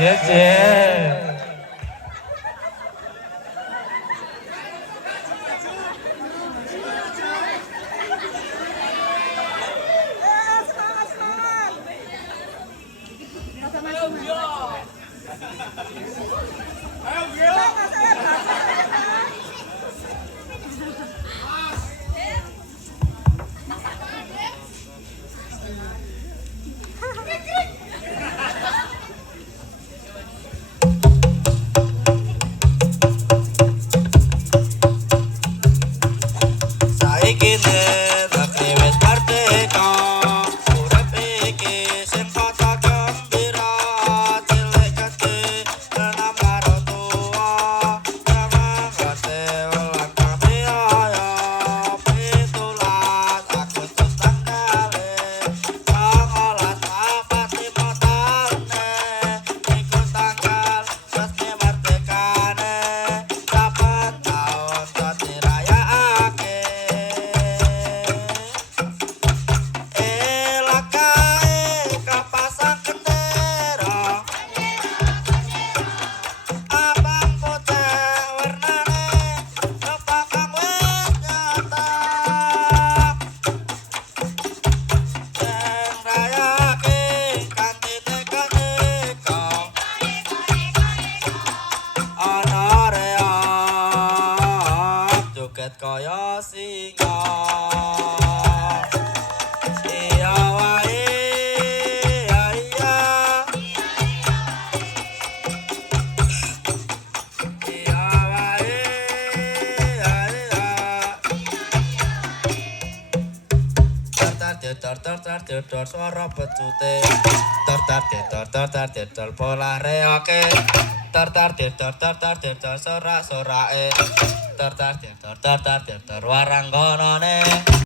Cie cie. Saiki tapi wis merdeka, urip iki sing kota gembira, cilik gede tenang karo tua, remangate ulang kabiaya, pitulas Agustus tanggalé, 19 pasti potane, iku tanggal resmi merdekane, saben taun dadi rayakake. Elakae kapasang gendera, abang putih warnane, bapak kang wis nyata, sing rayake kanthi neka-neka, ana reok joget kaya singa. Iya wae, iya iya, iya wae, iya iya. Tar suara pecute, tar pola reoke, tar sorak-sorake, tar waranggonone.